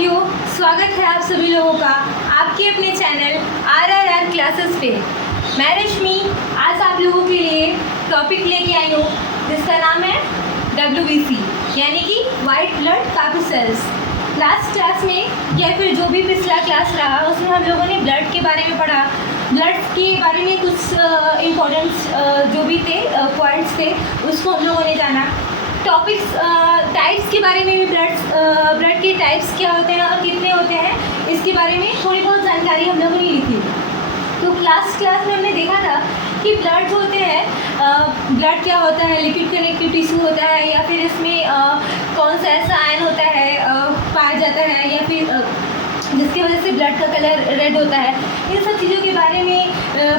साथियों, स्वागत है आप सभी लोगों का आपके अपने चैनल RRR क्लासेस पे। मैं रश्मि आज आप लोगों के लिए टॉपिक लेके आई हूँ जिसका नाम है WBC यानी कि white blood corpus cells. Last class में या फिर जो भी पिछला क्लास रहा उसमें हम लोगों ने ब्लड के बारे में पढ़ा। ब्लड के बारे में कुछ इम्पोर्टेंट्स जो भी थे पॉइंट्स थे उसको हम लोगों ने जाना। टॉपिक्स टाइप्स के बारे में भी ब्लड के टाइप्स क्या होते हैं और कितने होते हैं इसके बारे में थोड़ी बहुत जानकारी हम लोगों ने ली थी। तो लास्ट क्लास में हमने देखा था कि ब्लड होते हैं, ब्लड क्या होता है, लिक्विड कनेक्टिव टिश्यू होता है या फिर इसमें कौन सा ऐसा आयन होता है पाया जाता है या फिर जिसकी वजह से ब्लड का कलर रेड होता है। इन सब चीज़ों के बारे में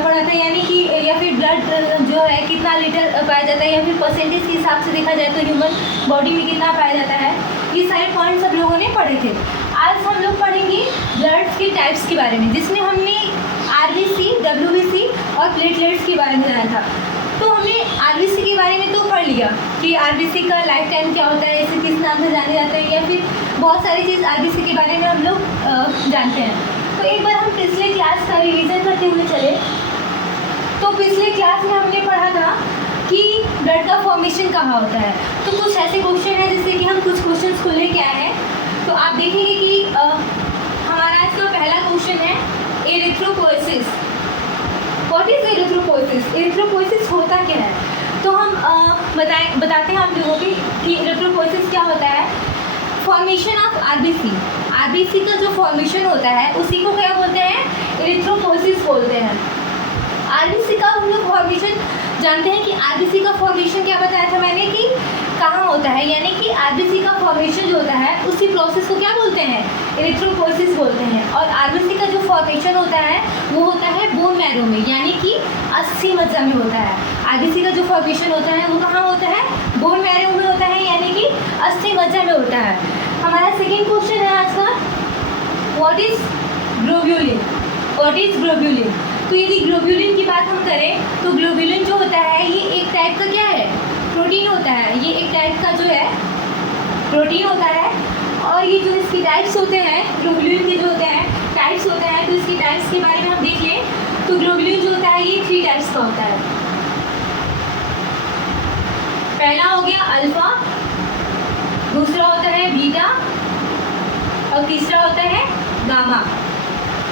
पढ़ा था, यानी कि या फिर ब्लड जो है कितना लीटर पाया जाता है या फिर परसेंटेज के हिसाब से देखा जाए तो ह्यूमन बॉडी में कितना पाया जाता है। ये सारे पॉइंट्स सब लोगों ने पढ़े थे। आज हम लोग पढ़ेंगे ब्लड के टाइप्स के बारे में, जिसमें हमने RBC, WBC और प्लेटलेट्स के बारे में जाना था। तो हमने RBC के बारे में तो पढ़ लिया कि RBC का लाइफ टाइम क्या होता है, इसे किस नाम से जाने जाता है या फिर बहुत सारी चीज़ RBC के बारे में हम लोग जानते हैं। तो एक बार हम पिछले क्लास का रिवीजन करते हुए चले। तो पिछले क्लास में हमने पढ़ा था कि ब्लड का फॉर्मेशन कहाँ होता है। तो कुछ ऐसे क्वेश्चन हैं जैसे कि हम कुछ क्वेश्चन खुद लेके आए हैं। तो आप देखेंगे कि हमारा आज का पहला क्वेश्चन है erythropoiesis. What is erythropoiesis? Erythropoiesis होता क्या है? तो हम बताते हैं आप लोगों को कि एरिथ्रोपोइसिस क्या होता है। फॉर्मेशन ऑफ RBC का जो फॉर्मेशन होता है उसी को क्या बोलते हैं? एरिथ्रोपोइसिस बोलते हैं। RBC का हम लोग फॉर्मेशन जानते हैं कि RBC का फॉर्मेशन क्या बताया था मैंने कि कहाँ होता है, यानी कि RBC का फॉर्मेशन जो होता है उसी प्रोसेस को क्या बोलते हैं? एरिथ्रोपोइसिस बोलते हैं। और RBC का जो फॉर्मेशन होता है वो होता है बोन मैरो में, यानी कि अस्थि मज्जा में होता है। RBC का जो फॉर्मेशन होता है वो कहाँ होता है? बोन मैरो में होता है, यानी कि अस्थि मज्जा में होता है। हमारा सेकेंड क्वेश्चन है आज का, what is globulin? What is globulin? तो यदि ग्लोब्यूलिन की बात हम करें तो ग्लोब्यूलिन जो होता है ये एक टाइप का क्या है? प्रोटीन होता है। ये एक टाइप का जो है प्रोटीन होता है। और ये जो इसके टाइप्स होते हैं, ग्लोब्यूलिन के जो होते हैं टाइप्स होते हैं, तो इसके टाइप्स के बारे में हम देख लें तो ग्लोब्यूलिन जो होता है ये 3 टाइप्स का होता है। पहला हो गया अल्फा, दूसरा होता है बीटा और तीसरा होता है गामा।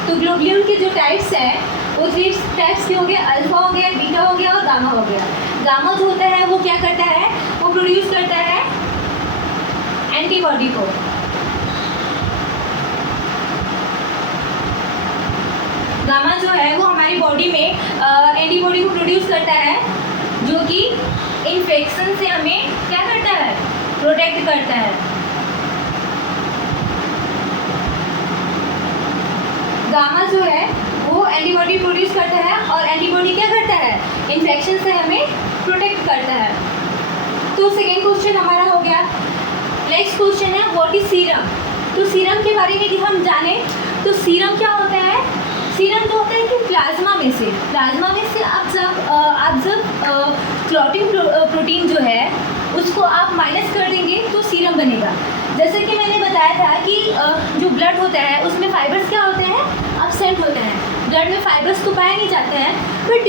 तो ग्लोब्यूलिन के जो टाइप्स हैं वो 3 टाइप्स के हो गए, अल्फा हो गया, बीटा हो गया और गामा हो गया। गामा जो होता है वो क्या करता है? वो प्रोड्यूस करता है एंटीबॉडी को। गामा जो है वो हमारी बॉडी में एंटीबॉडी को प्रोड्यूस करता है, जो कि इन्फेक्शन से हमें क्या करता है? प्रोटेक्ट करता है। गामा जो है वो एंटीबॉडी प्रोड्यूस करता है और एंटीबॉडी क्या करता है? इन्फेक्शन से हमें प्रोटेक्ट करता है। तो सेकेंड क्वेश्चन हमारा हो गया। नेक्स्ट क्वेश्चन है व्हाट इज सीरम? तो सीरम के बारे में यदि हम जाने तो सीरम क्या होता है? सीरम तो होता है कि प्लाज्मा में से आप जब क्लॉटिंग प्रोटीन जो है उसको आप माइनस कर देंगे तो सीरम बनेगा। जैसे कि मैंने बताया था कि जो ब्लड होता है उसमें फाइबर्स क्या होते हैं? एब्सेंट होते हैं। ब्लड में फाइबर्स तो पाए नहीं जाते हैं, बट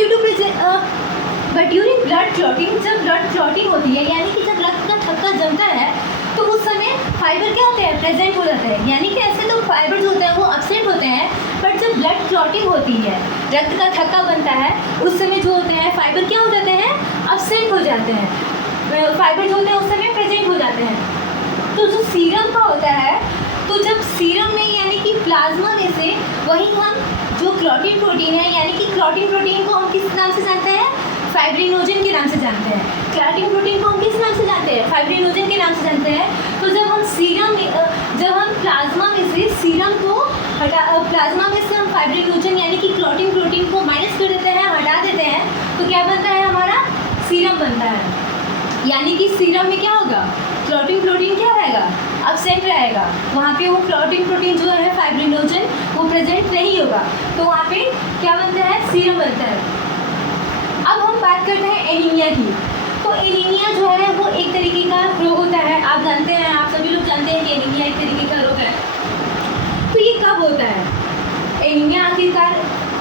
ड्यूरिंग ब्लड क्लॉटिंग, जब ब्लड क्लॉटिंग होती है यानी कि जब रक्त का थक्का जमता है तो उस समय फाइबर क्या होते हैं? प्रेजेंट हो जाते हैं। यानी कि ऐसे तो फाइबर जो होते हैं वो एब्सेंट होते हैं, बट जब ब्लड क्लॉटिंग होती है, रक्त का थक्का बनता है, उस समय जो होते हैं फाइबर क्या हो जाते हैं? एब्सेंट हो जाते हैं। फाइबर जो होते हैं उस समय प्रेजेंट हो जाते हैं। तो जो सीरम का होता है, तो जब सीरम में यानी कि प्लाज्मा में से वहीं हम जो क्लॉटिन प्रोटीन है, यानी कि क्लॉटिन प्रोटीन को हम किस नाम से जानते हैं? फाइब्रिनोजन के नाम से जानते हैं। क्लॉटिन प्रोटीन को हम किस नाम से जानते हैं? फाइब्रिनोजन के नाम से जानते हैं। तो जब हम प्लाज्मा में से सीरम को प्लाज्मा में से हम फाइब्रिनोजन यानी कि क्लॉटिन प्रोटीन को माइनस कर देते हैं, हटा देते हैं, तो क्या बनता है? हमारा सीरम बनता है। यानी कि सीरम में क्या होगा? क्लॉटिन प्रोटीन क्या रहेगा? एब्सेंट रहेगा। वहाँ पे वो क्लॉटिन प्रोटीन जो है फाइब्रिनोजन वो प्रेजेंट नहीं होगा, तो वहाँ पे क्या बनता है? सीरम बनता है। अब हम बात करते हैं एनीमिया की। तो एनीमिया जो है वो एक तरीके का रोग होता है। आप जानते हैं, आप सभी लोग जानते हैं कि एनीमिया एक तरीके का रोग है। होता है। एनीमिया आखिरकार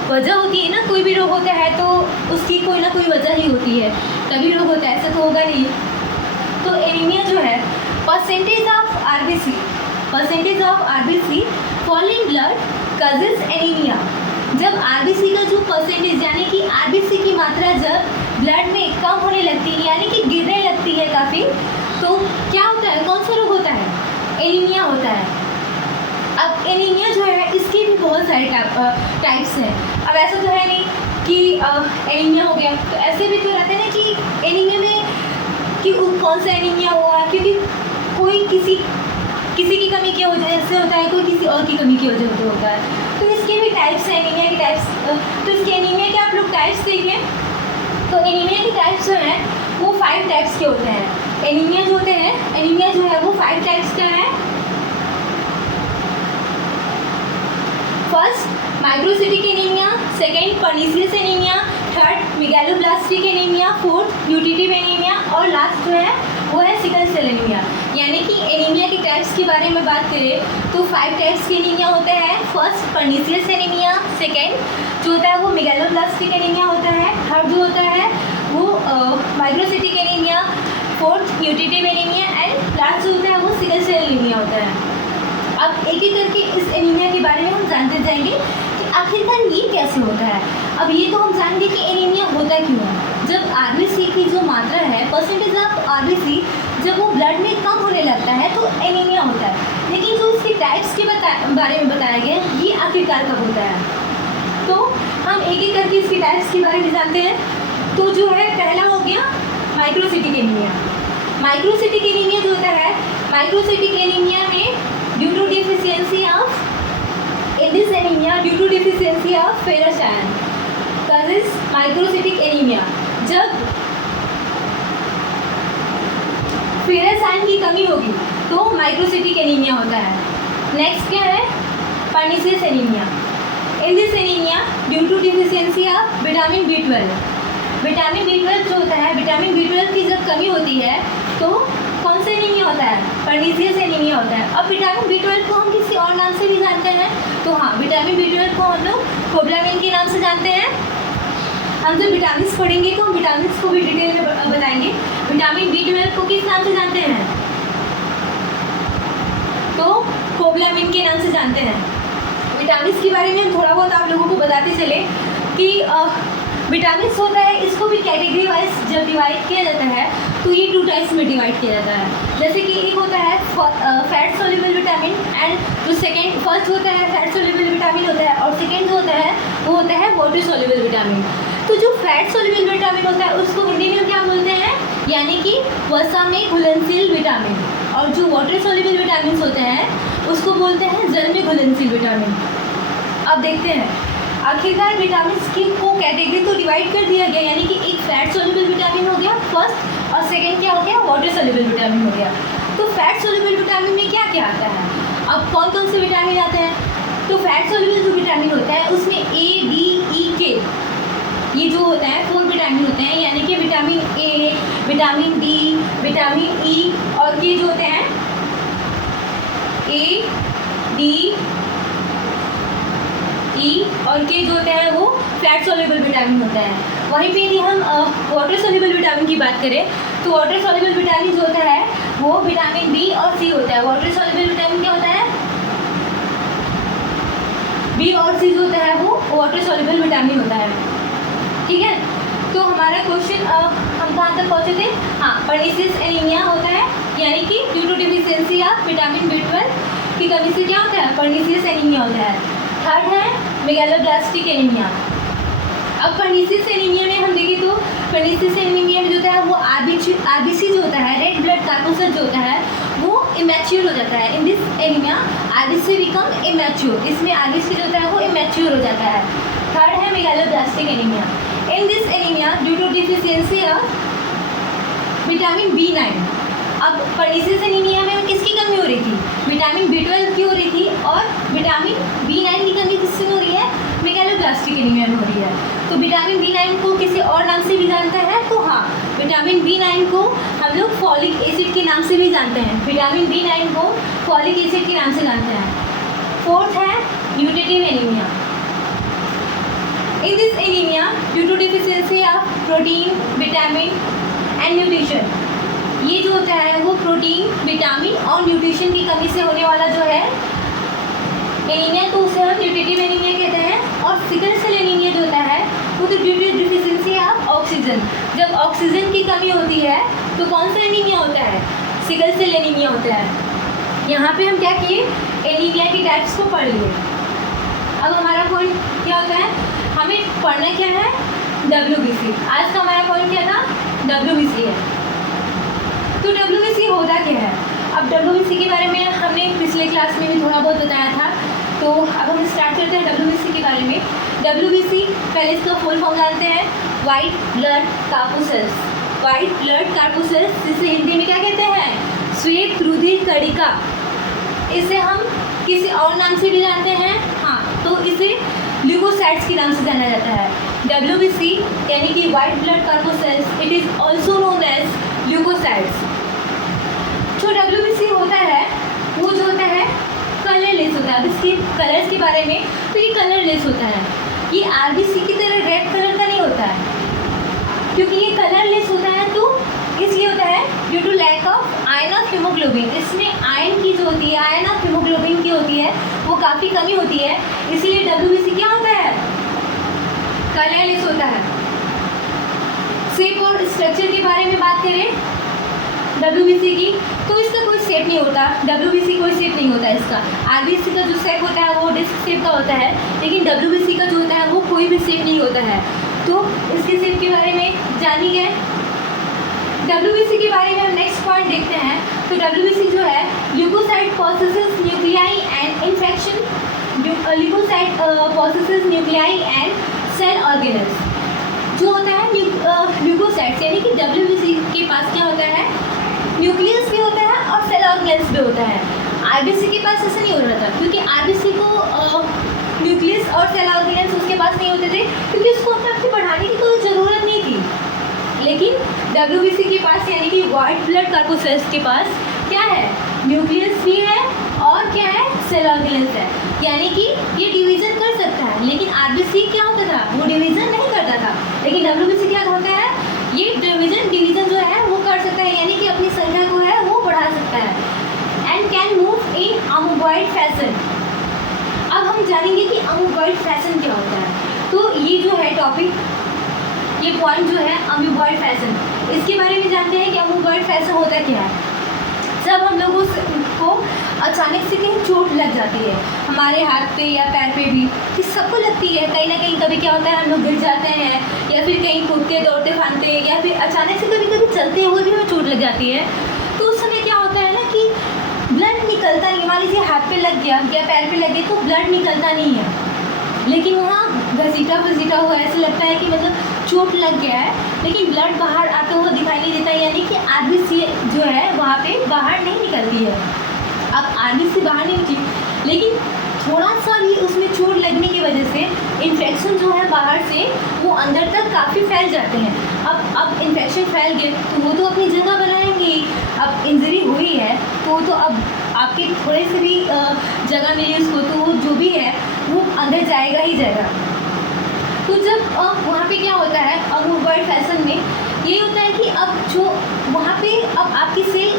वजह होती है ना, कोई भी रोग होता है तो उसकी कोई ना कोई वजह ही होती है, तभी रोग होता है, ऐसा तो होगा नहीं। तो एनीमिया जो है percentage of RBC falling blood causes anaemia. जब आरबीसी का जो परसेंटेज यानी कि आरबीसी की मात्रा जब ब्लड में कम होने लगती है यानी कि गिरने लगती है काफ़ी, तो क्या होता है, कौन सा रोग होता है, एनीमिया होता है। अब एनीमिया जो है इसकी भी बहुत सारे टाइप्स हैं। अब ऐसा तो है नहीं कि एनीमिया हो गया, तो ऐसे भी तो रहते हैं ना कि एनीमिया में कि कौन सा एनीमिया हुआ, क्योंकि कोई किसी की कमी की वजह से होता है, कोई किसी और की कमी की वजह से होता है। तो इसके भी टाइप्स हैं, एनीमिया के टाइप्स। तो इसके एनीमिया के आप लोग टाइप्स देखें तो एनीमिया के टाइप्स जो हैं वो 5 टाइप्स के होते हैं। एनीमिया जो होते हैं, एनीमिया जो है वो 5 टाइप्स का है। First microcytic anaemia, second pernicious anaemia, third megaloblastic anaemia, fourth nutritive anaemia और लास्ट जो है वो है सिकल सेल एनीमिया। यानी कि एनीमिया के टाइप्स के बारे में बात करें तो 5 टाइप्स के एनीमिया होते हैं। फर्स्ट पर्नीशियस एनीमिया, सेकेंड जो होता है वो मेगालोब्लास्टिक एनीमिया होता है, थर्ड जो होता है वो microcytic anaemia, fourth nutritive anaemia and last जो होता है वो सिकल सेल एनीमिया होता है। अब एक एक करके इस एनीमिया के बारे में हम जानते जाएंगे कि आखिरकार ये कैसे होता है। अब ये तो हम जानेंगे कि एनीमिया होता क्यों है। जब आरबीसी की जो मात्रा है, परसेंटेज ऑफ आरबीसी जब वो ब्लड में कम होने लगता है तो एनीमिया होता है। लेकिन जो इसके टाइप्स के बारे में बताया गया ये आखिरकार कब होता है, तो हम एक एक करके इसके टाइप्स के बारे में जानते हैं। तो जो है पहला हो गया माइक्रोसिटिक एनीमिया। माइक्रोसिटिक एनीमिया जो होता है, माइक्रोसिटिक एनीमिया में due to deficiency of due to deficiency of ferrous ion causes microcytic anaemia. जब फेरस आयन की कमी होगी तो माइक्रोसिटिक एनीमिया होता है। नेक्स्ट क्या है, pernicious anaemia. In this anaemia due to deficiency of vitamin B12। Vitamin B12 जो होता है, विटामिन B12 की जब कमी होती है तो कौन सा एनीमिया होता है, पर्नीशियस एनीमिया होता है। अब विटामिन B12 को हम किसी और नाम से भी जानते हैं, तो हाँ, विटामिन B12 को हम लोग कोबलामिन के नाम से जानते हैं। हम जब विटामिन पढ़ेंगे तो हम विटामिन को भी डिटेल में बताएंगे। विटामिन B12 को किस नाम से जानते हैं, तो कोबलामिन के नाम से जानते हैं। विटामिन के बारे में हम थोड़ा बहुत आप लोगों को बताते चले कि विटामिन होता है, इसको भी कैटेगरी वाइज जब डिवाइड किया जाता है तो ये 2 टाइप्स में डिवाइड किया जाता है। जैसे कि एक होता है फैट सोल्यूबल विटामिन एंड जो फर्स्ट होता है फैट सोल्यूबल विटामिन होता है और सेकेंड जो होता है वो होता है वाटर सोल्यूबल विटामिन। तो जो फैट सोल्यूबल विटामिन होता है उसको हिंदी में क्या बोलते हैं, यानी कि वसा में घुलनशील विटामिन। और जो वाटर सोल्यूबल विटामिन होते हैं उसको बोलते हैं जल में घुलनशील विटामिन। अब देखते हैं आखिरकार विटामिन की को कैटेगरी तो डिवाइड कर दिया गया, यानी कि एक फैट सोल्यूबल विटामिन हो गया फर्स्ट और सेकंड क्या हो गया, वाटर सोल्यूबल विटामिन हो गया। तो फैट सोल्यूबल विटामिन में क्या क्या आता है, अब कौन कौन से विटामिन आते हैं, तो फैट सोल्यूबल जो विटामिन होता है उसमें A, D, E, K ये जो होता है 4 विटामिन होते हैं, यानी कि vitamin A, vitamin D, vitamin E और ये जो होते हैं A, D, E और के जो होते हैं वो फैट सोल्यूबल विटामिन होता है। वहीं पे यदि हम वाटर सोल्यूबल विटामिन की बात करें तो वाटर सोल्यूबल विटामिन जो होता है वो विटामिन B और C होता है। वाटर सोल्यूबल विटामिन क्या होता है, B और C जो होता है वो वाटर सोल्यूबल विटामिन होता है। ठीक है, तो हमारा क्वेश्चन हम कहाँ तक पहुँचे थे, हाँ, पर्नीशियस एनीमिया होता है, यानी कि due to deficiency of vitamin B12 की कमी से क्या होता है, पर्नीशियस एनीमिया होता है। थर्ड है मेगालोब्लास्टिक एनीमिया। अब पर्नीशियस एनीमिया में हम देखें तो पर्नीशियस एनीमिया में जो होता है वो आरबीसी जो होता है, रेड ब्लड कार्पोसेट जो होता है वो इमैच्योर हो जाता है। इन this anaemia RBC become immature, इसमें आरबीसी जो होता है वो इमैच्योर हो जाता है। थर्ड है megaloblastic anaemia. In this anaemia due to deficiency of vitamin B9। अब पर्नीशियस एनीमिया में किसकी कमी हो रही थी, विटामिन B12 की हो रही थी और विटामिन B9 की कमी किससे हो रही है, मेगालोब्लास्टिक एनीमिया में हो रही है। तो विटामिन B9 को किसी और नाम से भी जानते हैं, तो हाँ, विटामिन B9 को हम लोग फॉलिक एसिड के नाम से भी जानते हैं। विटामिन B9 को फॉलिक एसिड के नाम से जानते हैं। फोर्थ है nutritive anaemia. In this anaemia due to deficiency of protein, vitamin and nutrition, ये जो होता है वो प्रोटीन, विटामिन और न्यूट्रिशन की कमी से होने वाला जो है एनीमिया, तो उसे हम न्यूट्रिटिव एनीमिया कहते हैं। और सिकल सेल एनीमिया जो होता है वो तो due to deficiency of oxygen, जब ऑक्सीजन की कमी होती है तो कौन सा एनीमिया होता है, सिकल सेल एनीमिया होता है। यहाँ पे हम क्या किए, एनीमिया की टाइप्स को पढ़ लिए। अब हमारा पॉइंट क्या होता है, हमें पढ़ना क्या है, WBC। आज का हमारा पॉइंट क्या था, WBC है। तो WBC होता क्या है, अब WBC के बारे में हमने पिछले क्लास में भी थोड़ा बहुत बताया था, तो अब हम स्टार्ट करते हैं WBC के बारे में। WBC पहले इसका फुल फॉर्म जानते हैं, वाइट ब्लड कार्पुसेल्स। वाइट ब्लड कार्पुसेल्स जिसे हिंदी में क्या कहते हैं, श्वेत रुधिर कणिका। इसे हम किसी और नाम से भी जानते हैं, हाँ, तो इसे ल्यूकोसाइट्स के नाम से जाना जाता है। WBC यानी कि white blood corpuscles, it is also known as leucocytes. जो WBC होता है वो जो होता है कलरलेस होता है। अब इसके कलर्स के बारे में, तो ये कलरलेस होता है, ये RBC की तरह रेड कलर का नहीं होता है। क्योंकि ये कलरलेस होता है तो इसलिए होता है due to lack of ion of haemoglobin. इसमें आयन की जो होती है, आयन ऑफ हीमोग्लोबिन की होती है, वो काफ़ी कमी होती है, इसलिए WBC क्या होता है, कलरलेस होता है। शेप और स्ट्रक्चर के बारे में बात करें WBC की, तो इसका कोई शेप नहीं होता, WBC कोई शेप नहीं होता इसका। RBC का जो शेप होता है वो डिस्क शेप का होता है, लेकिन WBC का जो होता है वो कोई भी शेप नहीं होता है। तो इसके शेप के बारे में जान ही गए। WBC के बारे में हम नेक्स्ट पॉइंट देखते हैं। तो WBC जो है leucocyte processes nuclei and infection, leucocyte processes nuclei and cell organelles. जो होता है ल्यूकोसाइट्स यानी कि WBC के पास क्या होता है, न्यूक्लियस भी होता है और सेल ऑर्गेनेल्स भी होता है। RBC के पास ऐसा नहीं हो रहा था, क्योंकि RBC को न्यूक्लियस और सेल ऑर्गेनेल्स उसके पास नहीं होते थे, क्योंकि उसको अपने आप से बढ़ाने की कोई ज़रूरत नहीं थी। लेकिन WBC के पास यानी कि वाइट ब्लड कार्पुसेल्स के पास क्या है, न्यूक्लियस भी है और क्या है, सेल ऑर्गेनेल्स है, यानी कि ये डिवीज़न कर सकता है। लेकिन RBC क्या होता था, वो डिवीज़न नहीं करता था, लेकिन WBC क्या होता है, ये डिवीज़न जो है वो कर सकता है, यानी कि अपनी संख्या को है वो बढ़ा सकता है। And can move in amoeboid fashion. अब हम जानेंगे कि अमोबॉइड फैशन क्या होता है। तो ये जो है टॉपिक, ये पॉइंट जो है अमोबॉइड फैशन, इसके बारे में जानते हैं कि अमोबॉइड फैशन होता क्या है। जब हम लोगों को अचानक से कहीं चोट लग जाती है, हमारे हाथ पे या पैर पे भी, कि सबको लगती है कहीं ना कहीं, कभी क्या होता है हम लोग गिर जाते हैं, या फिर कहीं कूदते दौड़ते फानते, या फिर अचानक से कभी कभी चलते हुए भी हमें चोट लग जाती है। तो उस समय क्या होता है ना कि ब्लड निकलता नहीं, मान लीजिए हाथ पे लग गया या पैर पे लग गया तो ब्लड निकलता नहीं है, लेकिन वहाँ घसीटा हुआ ऐसा लगता है कि मतलब चोट लग गया है, लेकिन ब्लड बाहर आता हुआ दिखाई नहीं देता, यानी कि RBC जो है वहाँ पे बाहर नहीं निकलती है। अब RBC बाहर नहीं निकली, लेकिन थोड़ा सा भी उसमें चोट लगने की वजह से इन्फेक्शन जो है बाहर से वो अंदर तक काफ़ी फैल जाते हैं। अब इन्फेक्शन फैल गए तो वो तो अपनी जगह बनाएंगे। अब इंजरी हुई है तो अब आपके थोड़े से भी जगह मिली उसको, तो वो जो भी है वो अंदर जाएगा ही जाएगा। तो जब वहाँ पे क्या होता है, अमोबॉइड फैशन में ये होता है कि अब जो वहाँ पे अब आपकी सेल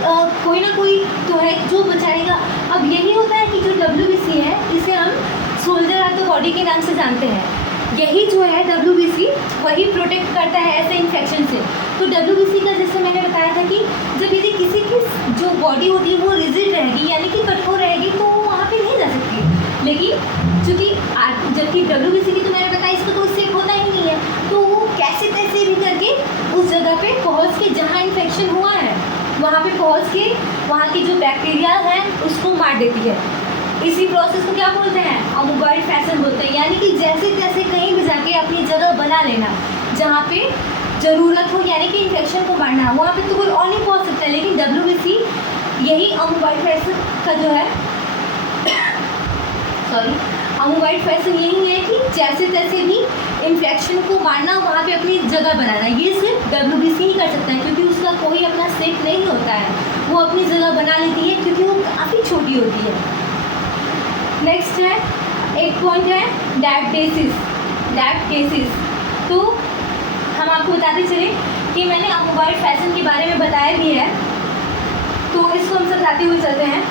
कोई ना कोई तो है जो बचाएगा। अब यही होता है कि जो WBC है इसे हम सोल्जर ऑफ द बॉडी के नाम से जानते हैं। यही जो है WBC वही प्रोटेक्ट करता है ऐसे इन्फेक्शन से। तो WBC का जैसे मैंने बताया था कि जब यदि किसी की जो बॉडी होती है वो रिजिड रहेगी यानी कि कठोर रहेगी तो वो वहाँ पे नहीं जा सकती। लेकिन चूँकि जबकि WBC की तो मैंने बताया इसका कोई शेप होता ही नहीं है, तो वो कैसे तैसे भी करके उस जगह पे पहुँच के जहाँ इन्फेक्शन हुआ है वहाँ पे पहुँच के वहाँ की जो बैक्टीरिया है उसको मार देती है। इसी प्रोसेस को क्या बोलते हैं, अमोबॉइड फैशन बोलते हैं। यानी कि जैसे तैसे कहीं भी जाके अपनी जगह बना लेना जहाँ पे ज़रूरत हो, यानी कि इन्फेक्शन को मारना है, वहाँ पे तो कोई और नहीं पहुँच सकता है। लेकिन WBC यही अमोबॉइड फैशन का जो है अमोबॉइड फैशन यही है कि जैसे तैसे भी इन्फेक्शन को मारना, वहाँ पे अपनी जगह बनाना, ये सिर्फ WBC ही कर सकता है, क्योंकि उसका कोई अपना शेप नहीं होता है, वो अपनी जगह बना लेती है क्योंकि वो काफ़ी छोटी होती है। नेक्स्ट है एक पॉइंट है डायबिटीज। तो हम आपको बताते चले कि मैंने अमोबॉइड फैशन के बारे में बताया भी है, तो इसको हम समझाते हुए चलते हैं।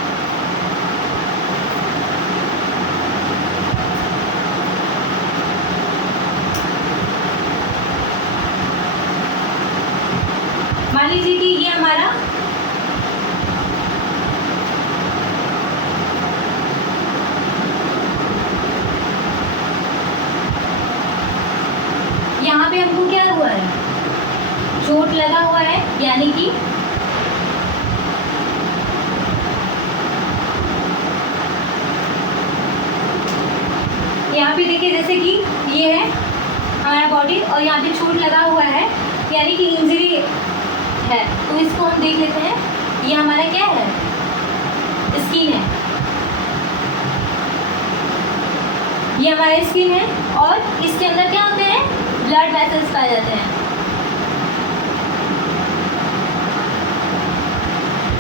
मान लीजिए कि ये हमारा यहाँ पे हमको क्या हुआ है, चोट लगा हुआ है, यानी कि यहाँ पे देखिए जैसे कि ये है हमारा बॉडी और यहाँ पे चोट लगा हुआ है, यानी कि इंजरी है। तो इसको हम देख लेते हैं। ये हमारा क्या है, स्किन है, ये हमारा स्किन है और इसके अंदर क्या होते हैं, ब्लड वेसल्स पाए जाते हैं।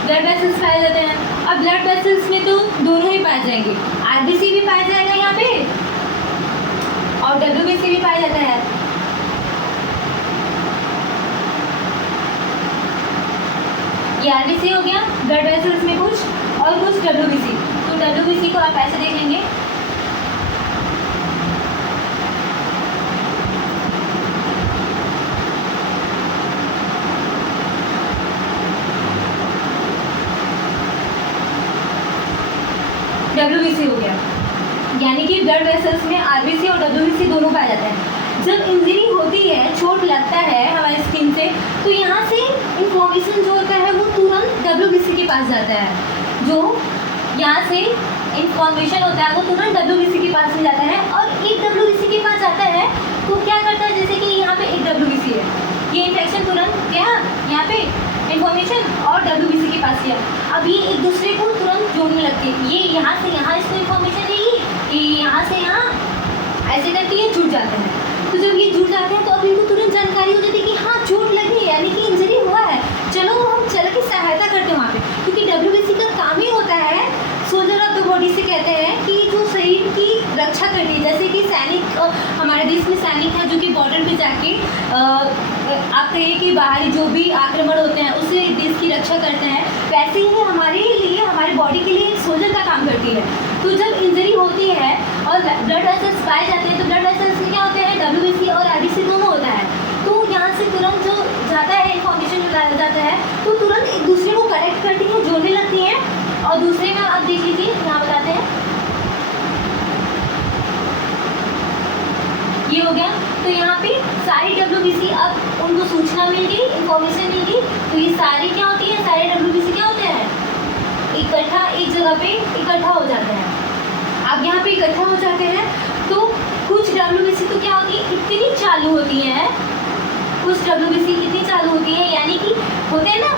ब्लड वेसल्स पाए जाते हैं। अब ब्लड वेसल्स में तो दोनों ही पाए जाएंगे, आरबीसी भी पाया जाएगा यहाँ पे और डब्ल्यूबीसी भी पाया जाता है। ये आरबीसी हो गया ब्लड वेसल्स में कुछ और कुछ डब्ल्यूबीसी। तो डब्ल्यूबीसी को आप ऐसे देख लेंगे, डब्ल्यूबीसी हो गया, यानी कि ब्लड वेसल्स में आरबीसी और डब्ल्यूबीसी दोनों पाए जाते हैं। जब इंजरी होती है, चोट लगता है हमारे स्किन से, तो यहाँ से इंफॉर्मेशन जो होता है वो तुरंत डब्ल्यूबीसी के पास जाता है। जो यहाँ से इंफॉर्मेशन होता है वो तुरंत डब्ल्यूबीसी के पास ही जाता है और एक डब्ल्यूबीसी के पास जाता है तो क्या करता है, जैसे कि यहाँ पे एक डब्ल्यूबीसी है, ये इन्फेक्शन तुरंत क्या यहाँ पे इंफॉर्मेशन और डब्ल्यूबीसी के पास किया। अब ये एक दूसरे को तुरंत जोड़ने लगती है, ये यहाँ से यहाँ इसको इन्फॉर्मेशन देगी, ये यहाँ से यहाँ ऐसे करके ये जुड़ जाते हैं। तो जब ये जुड़ जाते हैं तो अब इनको तुरंत जानकारी हो जाती है कि हाँ चोट लगी है, यानी कि इंजरी हुआ है, चलो हम चल के सहायता करते हैं वहाँ पे। क्योंकि डब्ल्यूबीसी का काम ही होता है, सोल्जर ऑफ द बॉडी से कहते हैं कि जो शरीर की रक्षा करती है। जैसे कि सैनिक, हमारे देश में सैनिक है जो कि बॉर्डर पे जाके आप कहिए कि बाहरी जो भी आक्रमण होते हैं उससे देश की रक्षा करते हैं, वैसे ही हमारे लिए, हमारे बॉडी के लिए एक सोल्जर का काम करती है। तो जब इंजरी होती है और ब्लड वेसल्स पाए जाते हैं तो ब्लड वेसल्स में क्या होते हैं, डब्ल्यूबीसी और आरबीसी दोनों होता है। तो यहाँ से तुरंत जो जाता है इन्फॉर्मेशन जो जाता है तो तुरंत एक दूसरे को कनेक्ट करती है, जोड़ने लगती हैं। और दूसरे में आप देख लीजिए, यहाँ बताते हैं, ये हो गया। तो यहाँ पे सारी डब्ल्यूबीसी अब उनको सूचना मिल गई, इन्फॉर्मेशन मिल गई, तो ये सारी क्या होती है, सारे डब्ल्यूबीसी क्या होते हैं, इकट्ठा एक जगह पे इकट्ठा हो जाते हैं। अब यहाँ पे इकट्ठा हो जाते हैं तो कुछ डब्ल्यूबीसी तो क्या होती है, इतनी चालू होती है, कुछ डब्ल्यूबीसी इतनी चालू होती है, यानी कि होते हैं ना,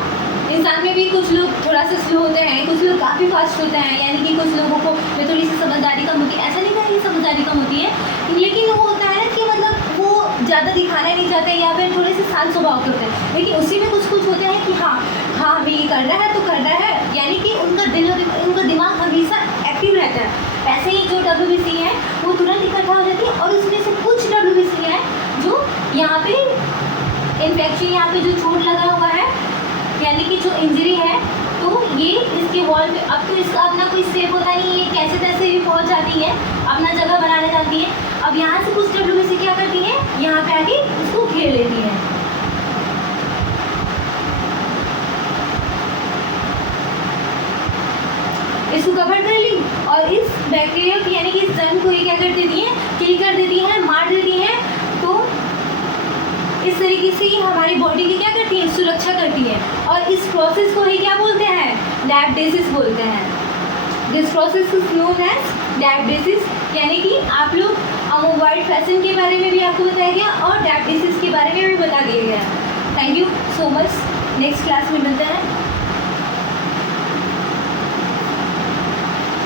इंसान में भी कुछ लोग थोड़ा सा स्लो होते हैं, कुछ लोग काफ़ी फास्ट होते हैं, यानी कि कुछ लोगों को में थोड़ी सी समझदारी कम होती है। ऐसा नहीं है कि समझदारी कम होती है, लेकिन वो होता है कि मतलब वो ज़्यादा दिखाना नहीं चाहते या फिर थोड़े से शांत स्वभाव के होते हैं। लेकिन उसी में कुछ कुछ होते हैं कि हाँ हमें ये करना है तो करना है, यानी कि उनका दिल और उनका दिमाग हमेशा एक्टिव रहता है। ऐसे ही जो डब्ल्यूबीसी है वो तुरंत इकट्ठा हो जाती है और उसमें से कुछ डब्ल्यूबीसी है जो यहाँ पे इन्फेक्शन, यहाँ पे जो चोट लगा हुआ है, यानी कि जो इंजरी है, तो ये इसके वॉल पे, अब तो इसका अपना कोई सेप होता नहीं, ये कैसे तैसे भी पहुंच जाती है, अपना जगह बनाने जाती है। अब यहाँ से कुछ डब्ल्यूबीसी क्या करती है, यहाँ पे आके इसको घेर लेती है। इसको कवर कर ली और इस बैक्टीरिया की, यानी कि इस जर्म को ये क्या कर देती है, किल कर देती है, मार देती है। तो इस तरीके से ही हमारी बॉडी की क्या करती है, सुरक्षा करती है। और इस प्रोसेस को ही क्या बोलते हैं, डायबिटीज बोलते हैं। This process is known as diabetes, यानी कि आप लोग अमोबॉइड फैशन के बारे में भी आपको बताया गया और डायबिटीज के बारे में भी बता दिया गया। Thank you so much, next class में मिलते हैं।